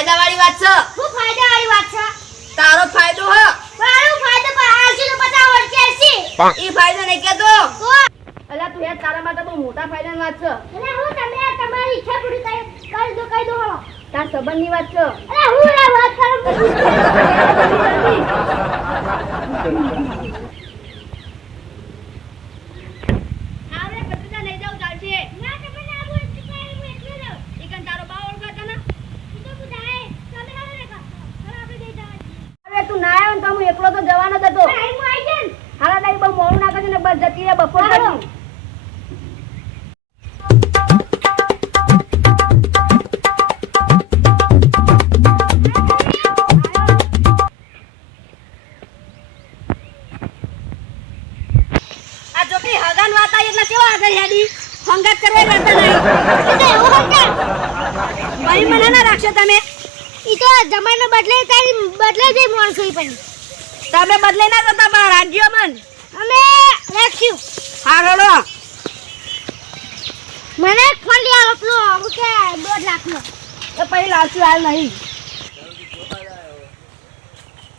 ફાયદાવાળી વાત છે. શું ફાયદાવાળી વાત છે? તારો ફાયદો હ. મારો ફાયદો પર આલસી તો 50 વર્ષ છે. ઈ ફાયદો નહીં કેતો. તો અલા તું યાર તારા માટે બહુ મોટા ફાયદાની વાત છે. અરે હું તમે તમારી ઈચ્છા પૂરી કરી દો હળો. તાર સંબંધની વાત છે. અરે હું આ વાત કરું આવરે પત્રિકા લઈ જાવ ચાલશે. ના તમે ના આવો એટલે કાઈ હું એકલો જાવ. ઈકન તારો બા ઓળખાતા ના. ઈ તો બુધાય તમે આવો ને કા. હવે આપણે જઈ જવા. અરે તું ના આવ્યો ને તો હું એકલો તો જવાનો જ હતો. આઈ હું આઈ જન. હાલા તારી બહુ મોડું ના કરજે ને બસ જતી રહે બપોર પછી. આ જોકી હગાન વાત આવી એટલે કેવા આગળ હેડી હંગાત કરવા જતા નહીં. એટલે એવું હંગા. ભાઈ મને ના રાખશો તમે. ઈ તો જમાનો બદલે તારી બદલે જઈ માણસો ઈ પણ. તમે બદલે ના જતા બા રાજ્ય મન. અમે રાખ્યું. હારોડો મને ફોન લઈ આવો પેલો કે 2 લાખ નો. તો પછી લાવશું હાલ નહીં.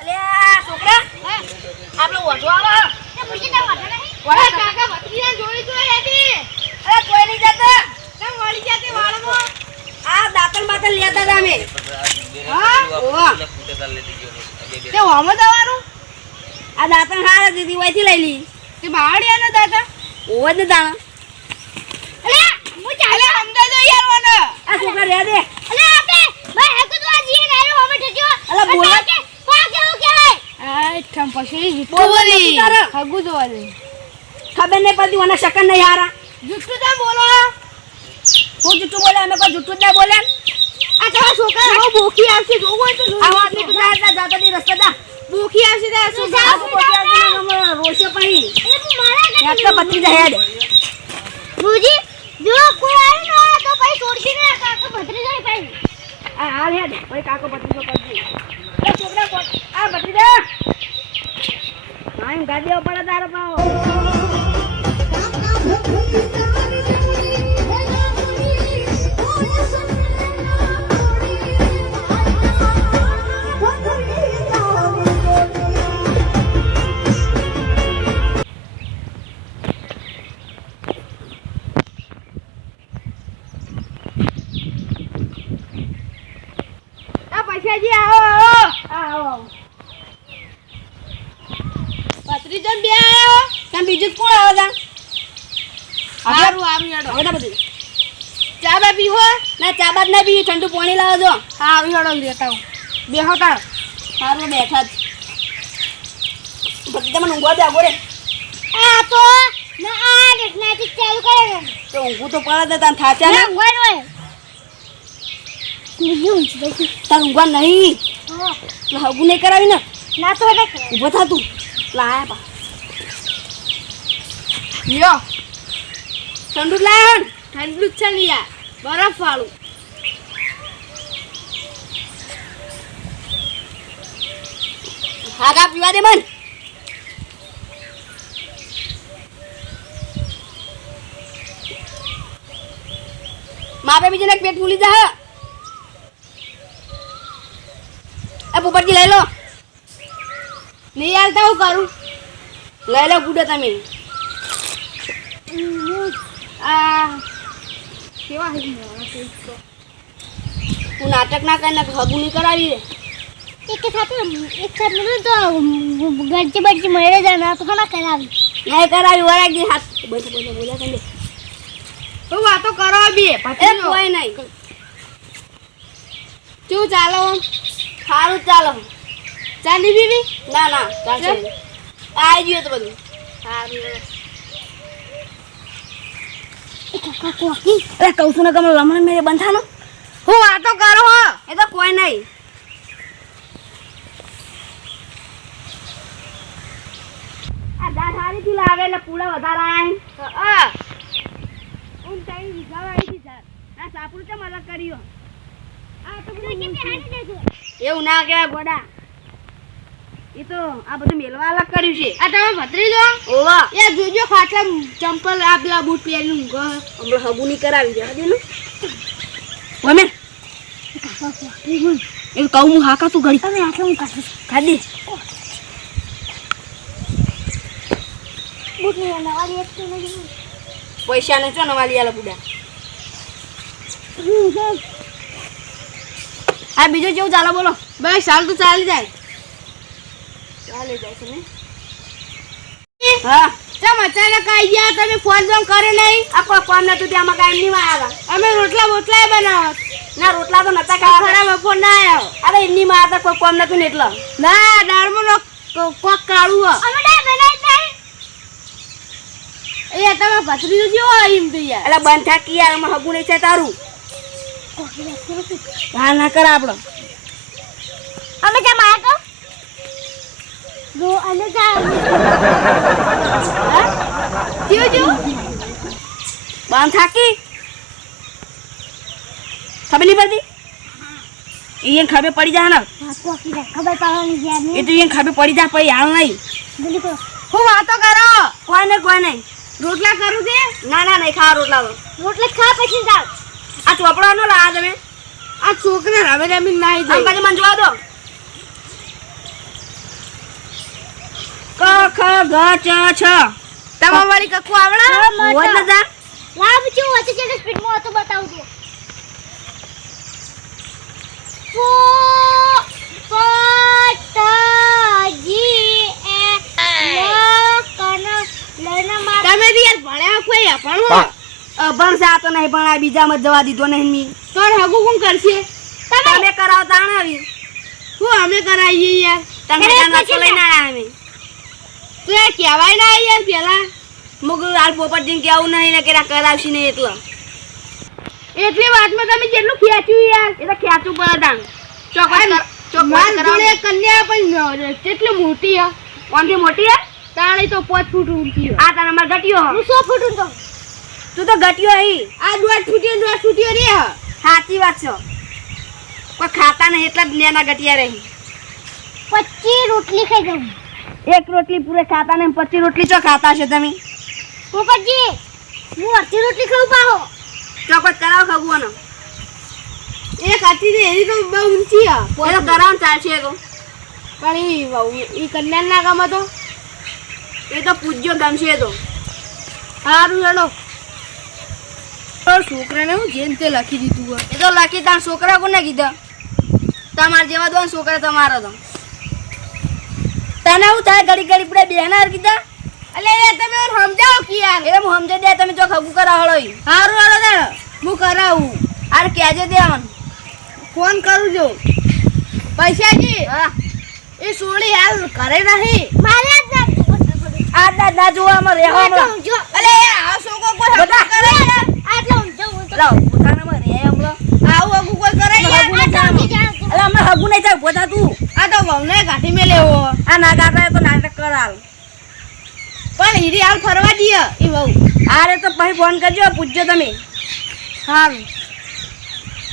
અલ્યા છોકરા આપણો ઓછો આવો. તે પૂછી તા વાટા નહીં. ઓલા કાકા ભત્રીજા જોડી જોઈ હતી. અરે કોઈ નહીં જતા. કેમ વળી જાતી વાળમાં? આ દાતણ બાતણ લેતા હતા અમે. હા ઓવા તે હોમો દવાનું. આ દાતણ હારે દીદી ઓયથી લઈ લી. તે બાવડિયાનો દાદા. ઓવા જ દાણા. અલે હું ચાલે સમજા દો યાર મને. આ છોકરા રે દે. અલે આપે ભાઈ હકુ તો આ જીએ નાયો હોમે ઠક્યો. અલે બોલા કે પા કેવું કહેવાય? આ ઠમ પછી બોલી હગુ જોવા દે ખબર નહીં પડતી મને શકન નહીં હારા. જુઠ્ઠું તો બોલો. હું જૂઠું બોલે અમે કોઈ જૂઠું જ ના બોલે. આ તમારા છોકરા બહુ ભૂખી આવશે જોવું હોય તો આ વાત નહીં તું જાતા ની રસ્તા જા. ભૂખી આવશે તે આ તો પોતે આજનો રોશે પહી. યાદ તો પતી જાય હેડ. બુજી જો કોઈ આવે ને તો પછી છોડશી ને કાકા ભત્રી જાય પછી. આ હાલ હેડ ભાઈ કાકો પત્રીસો કરજી. એ છોકરા આ પત્રીજા નાઈમ ગાડીઓ પડે તારો પાવ. પૈસાજી આવો આવો. પત્રીજા બે આવ્યો. તમ બીજું કોણ આવે તા? હારું હારું હેડો. હવે બધું ચા બા પીવો? ના ચા બાદ ના પી ઠંડુ પાણી લાવજો. હારું હેડો લેતા આવો. બેહો તાર. સારું બેઠા જ. પત્રીજા મને ઊંઘવા દે આગો રે. આ તો ના આ નાટક ચાલુ કરે છે. તો ઊંઘું તો પડે તને થાચા ના ના. ઊંઘવાનું હોય. બીજું ઊંઘી તાર ઊંઘવા નહીં. હા એટલે હગું નહીં કરાવી ને. ના તો રે ઊભો થા તું. લાયા પા લ્યો ઠંડુ લાયા ને. ઠંડુ જ છે લિયા બરફ વાળું. હાગા પીવા દે મન. માપે બીજાને પેટ ફૂલી જા. એ પોપટજી લઈ લો. નહીં હાલતા હું કરું. લઈ લો ગુડે તમે. આ કેવા હે મોણા તું નાટક ના કરીને હગું નહીં કરાવી દે. એક સાથે મળે તો ગરજી બરજી મળે જાય ના તો ના કરાવી. નહીં કરાવી વરાગી હાથ બોલે બોલ્યા કંદે. તો વાતો કરો બી એ કોઈ નહીં. શું ચાલો સારું ચાલો. ચાલી બીબી ના ના ચાલશે. આવી ગયું તો બધું. કાકા કોકી અરે કહું છું ને કે લમણ મેરે બંધાનો. હું વાતો કરો હો. એ તો કોઈ નહીં. આ દાળ સારીથી લાગે એટલે પૂળા વધારે આય. હું તારી વિગાવાડી જા. આ સાપરું કેમ અલગ કર્યો? આ તો મને કે હાડી દેજો. એવું ના કહેવાય ગોડા. એ તો આ બધું મેલવા અલગ કર્યું છે. આ તમે ભત્રીજો ઓવા એ જોજો ખાટલા ચંપલ આ પેલા બૂટ પહેરીને ઊંઘો. હમણાં હગુની કરાવી દેવા દે ને. વમે એ કહું હું હાકા તું ઘડી તમે આટલું હું કાઢું ખાધી બૂટ નહીં નવાલી એક તો નહીં પૈસા ને ચો નવાલી આલા બુડા હા બીજું જેવું ચાલો બોલો બસ સાલ તો ચાલી જાય. ચાલે જાય છે ને હા ચમ અચાનક આવી ગયા તમે ફોન જોન કરે નહીં. આ કોઈ કોમ નતું ત્યાં કાંઈ એમની માં આવ્યા અમે રોટલા બોટલા બનાવો ના રોટલા તો નતા ખાવા ખરા બપોર ના આવ્યો. અરે એમની માં હતા કોઈ કોમ નતું ને એટલે ના દાળમાં કોક કાળું હ. અમે ડાય બનાવી એ તમે ભત્રીજો જેવો એમ તો યાર. એટલે બંધ થા કે યાર અમે હગું નહીં છે તારું હા ના કર આપણો અમે ક્યાં માયા તો ગો અને જા બંધ થાકી ખબર નહીં પડતી એને ખબર પડી જાય ને કોકી ખબર પાડવાની છે એ તો એને ખબર પડી જાય પછી હાલ નહીં જલ્દી કરો હું વાતો કરો. કોઈ નહીં રોટલા કરું છે. ના ના નહીં ખાવા રોટલા તો રોટલા ખા પછી જાવ આ ચોપડા નો લાવા તમે આ છોકરા રમે રમીને નાહી આમ જાય. પછી મને જોવા દો ક ખ ગ ચ છ તમારે વાળી કક્કુ આવડે. હોય ને જા લાવ છું વચ્ચે જેને સ્પીડમાં હતો બતાવું છું તમે તો યાર ભણ્યા કોઈ ભણવો. ભણશે આ તો નહીં પણ આ બીજામાં જવા દીધો નહીં મી તો હગું કોણ કરશે. તમે કરાવતા આવી હું અમે કરાવીએ યાર. તમે નાસ્તો લઈને આવ્યા અમે તું યાર કહેવાય ના યાર પેલા. મુગલ હાલ પોપટજીને કેવું નહીં ને કે કરાવશી નહીં એટલે એટલી વાતમાં તમે જેટલું ખેંચ્યું યાર. એ તો ખેંચવું પડે તાણ ચોક્કસ માર જોડે એક કન્યા પણ કેટલી મોટી હ. કોણથી મોટી હે તાળી તો 5 ફૂટ ઊંચી હ. આ તારા માર ગટિયો હું 100 ફૂટ ઊંચો તું તો ગટિયો હી આ 1.5 ફૂટીઓ રે હ. સાચી વાત છે કોઈ ખાતા નહીં એટલા જ નેના ગટિયા રહી 25 રોટલી ખાઈ જાઉં એક રોટલી પૂરે ખાતા નહીં 25 રોટલી ચો ખાતા છે તમે પોપટજી હું અડધી રોટલી ખાઉં પાહો ચોક્કસ કરાવ ખગવાનો એક હતી ને એની તો બહુ ઊંચી હ. એ તો કરાવ ચાલશે એ તો પણ ઈ કન્યા ના ગમે તો એ તો પૂજ્યો ગમશે એ તો સારું હેડો. છોકરાને હું જેમ તે લખી દીધું હ. એ તો લખી તાર છોકરા કોને કીધા તમારા જેવા દો છોકરા તમારા તો તને હું થાય ઘડી ઘડી પડે બેનાર કીધા અલે યાર તમે મને સમજાવો કે યાર. એટલે હું સમજે દે તમે જો ખગું કરા હળો સારું હેડો તાર હું કરાવું. આર કહેજે દે અમન ફોન કરું જો. પૈસાજી હા એ સોળી હાલ ઘરે નહીં. મારે જ આ ના જોવા અમાર રહેવા ના હમણાં ઊંચો અલે યાર આ છોકરો કોઈ હગું બધા. કરે યાર. આટલો ઊંચો ઊંચો લાવ પોતાનામાં રહે હમણાં આવું હગું કોઈ કરે યાર. આટલો ઊંચી જાઉં અલે અમે હગું નહીં થાય પોતા તું આ તો વહુને કાઢી મેં લેવો. આ ના ગાતા તો નાટક કરાલ પણ હીરી હાલ ફરવા દઈએ એ વહુ. આરે તો પછી ફોન કરજો પૂછજો તમે સારું.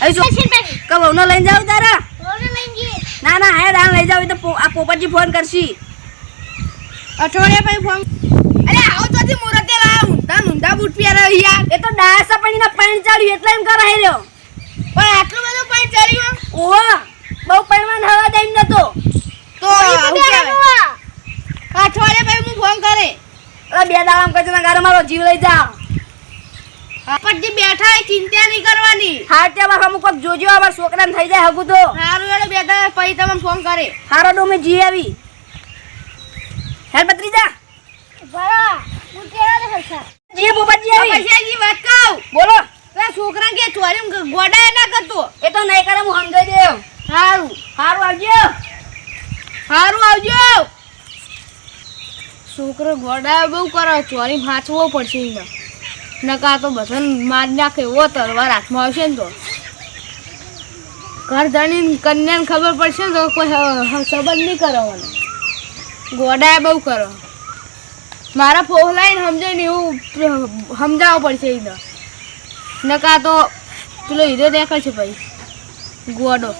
અહીં શું પછી કબો લઈને જાવ તારા રોને લઈ ગઈ ના ના હે રામ લઈ જાવ એ તો આ પોપટજી ફોન કરશી અઠવાડિયા પછી ફોન. અરે આવો તો મુરતે લાવ ઊંધા બૂટ પહેરા યાર. એ તો ડાયસા પણીના પાણી ચાલ્યું એટલે એમ કરે રહ્યો પણ આટલું બધું પાણી ચાલ્યું. ઓહો બહુ પણવાન હવા દે એમ નતો તો આવું કહેવાય. અઠવાડિયા પછી હું ફોન કરે. અરે બે દાડામ કહે છે ગારે મારો જીવ લઈ જાવ પછી બેઠા હોય ચિંતા નહીં કરવાની. હા ત્યાં અમુક વખત જોજો અમારા છોકરાને થઈ જાય હગું તો સારું હેડો બેઠા પછી તમને ફોન કરે. હારો ડોમે જી આવી હેર બત્રીજા બરા હું કેવા દે હરખા જી પોપટજી આવી પૈસાજી વાત કહું. બોલો પેલા છોકરા કે ચોરી ગોડાય ના કરતો. એ તો નહીં કરે હું સમજાઈ દેવ સારું હારું આવજો સારું આવજો. છોકરો ગોડાય બહુ કરે ચોરી વાંચવો પડશે એને. નકા તો બધાને મારી નાખે એવો તલવાર હાથમાં આવશે ને તો ઘર ધણી કન્યાને ખબર પડશે ને તો કોઈ સંબંધ નહીં કરવાનો. ગોડાય બહુ કરો. મારા ફોહલાઈને સમજાય ને એવું સમજાવવું પડશે એને. નકા તો પેલો હીરો દેખાય છે ભાઈ ગોડો.